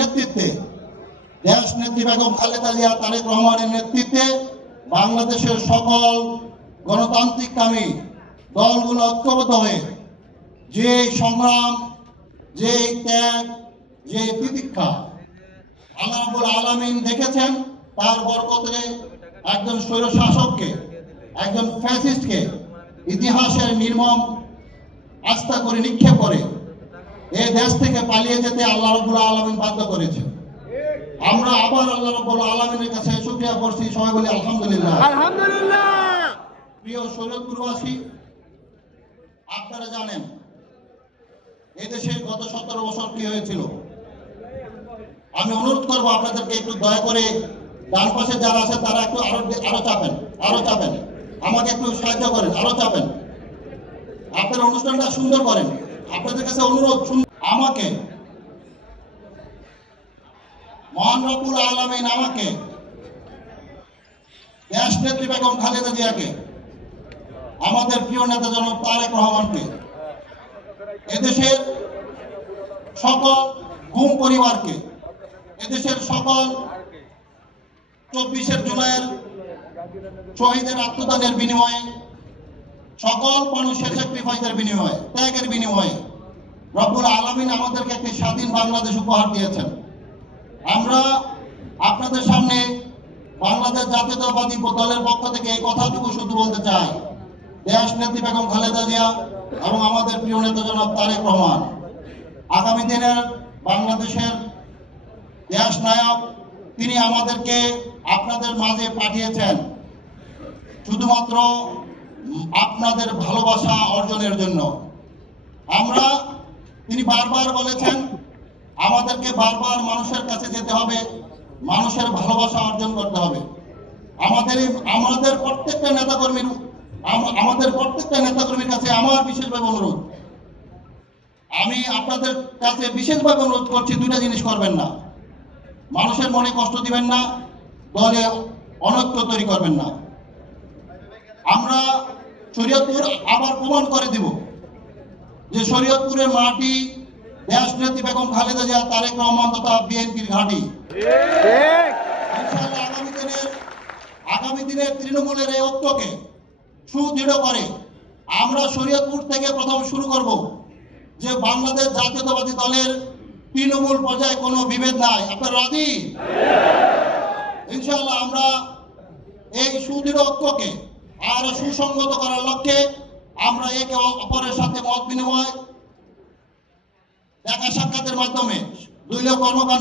নেতৃত্বে দেশ নেত্রী বেগম খালেদা জিয়া তারেক রহমানের নেতৃত্বে বাংলাদেশের সকল গণতান্ত্রিককামী দলগুলো ঐক্যবদ্ধ হয়ে যে সংগ্রাম, যে ত্যাগ, যে তিতিক্ষা আল্লাহ রাব্বুল আলামিন দেখেছেন, তার বরকতে একজন স্বৈরশাসককে, একজন ফ্যাসিস্টকে ইতিহাসের নির্মম আস্থা করে নিক্ষেপ করে এই দেশ থেকে পালিয়ে যেতে আল্লাহ রাব্বুল আলামিন বাধ্য করেছে। আমরা আবার আল্লাহ রাব্বুল আলামিনের কাছে শুকরিয়া করছি, সবাই বলি আলহামদুলিল্লাহ। আলহামদুলিল্লাহ। প্রিয় শরীয়তপুরবাসী, আপনারা জানেন এই দেশে গত 17 বছর কি হয়েছিল। আমি অনুরোধ করবো আপনাদেরকে একটু দয়া করে ডান পাশে যারা আছে তারা একটু আরো চাপেন, আমাকে একটু সাহায্য করেন, আরো চাপেন, আপনার অনুষ্ঠানটা সুন্দর করেন। আপনাদের কাছে অনুরোধ, আমাকে মহান রব্বুল আলামিন আমাকে দেশ নেত্রী বেগম খালেদা জিয়াকে, আমাদের প্রিয় নেতা জনাব তারেক রহমানকে, এদেশের সকল গুম পরিবারকে, এদেশের সকল 24 জুলাইয়ের শহীদের আত্মদানের বিনিময়ে, সকল মানুষের স্যাক্রিফাইসের বিনিময়ে, ত্যাগের বিনিময়ে রব্বুল আলামিন আমাদেরকে একটি স্বাধীন বাংলাদেশ উপহার দিয়েছেন। আমরা আপনাদের সামনে বাংলাদেশ জাতীয়তাবাদী দলের পক্ষ থেকে এই কথাটুকু শুধু বলতে চাই, দেশ নেত্রী বেগম খালেদা জিয়া এবং আমাদের প্রিয় নেতা জনাব তারেক রহমান আগামী দিনের বাংলাদেশের দেশ নায়ক। তিনি আমাদেরকে আপনাদের মাঝে পাঠিয়েছেন শুধুমাত্র আপনাদের ভালোবাসা অর্জনের জন্য। তিনি বারবার বলেছেন আমাদেরকে বারবার মানুষের কাছে যেতে হবে, মানুষের ভালোবাসা অর্জন করতে হবে। আমাদের প্রত্যেকটা নেতাকর্মীর কাছে আমার বিশেষভাবে অনুরোধ, আমি আপনাদের কাছে বিশেষভাবে অনুরোধ করছি, দুইটা জিনিস করবেন না। মানুষের মনে কষ্ট দিবেন না, দলে অনৈক্য তৈরি করবেন না। আমরা শরীয়তপুর আবার প্রমাণ করে দিব যে শরীয়তপুরের মাটি দেশ নেত্রী বেগম খালেদা জিয়া তারেক রহমান তথা বিএনপির ঘাঁটি। ইনশাআল্লাহ আগামী দিনের তৃণমূলের এই ঐক্যকে সুদৃঢ় করে আমরা শরীয়তপুর থেকে প্রথম শুরু করব যে বাংলাদেশ জাতীয়তাবাদী দলের তৃণমূল পর্যায়ে কোনো বিভেদ নাই। আপনারা রাজি? ইনশাআল্লাহ আমরা এই সুদৃঢ় ঐক্যকে আরো সুসংগত করার লক্ষ্যে আমরা একে অপরের সাথে মত বিনিময়, দেখা সাক্ষাতের মাধ্যমে দলীয় কর্মকাণ্ডে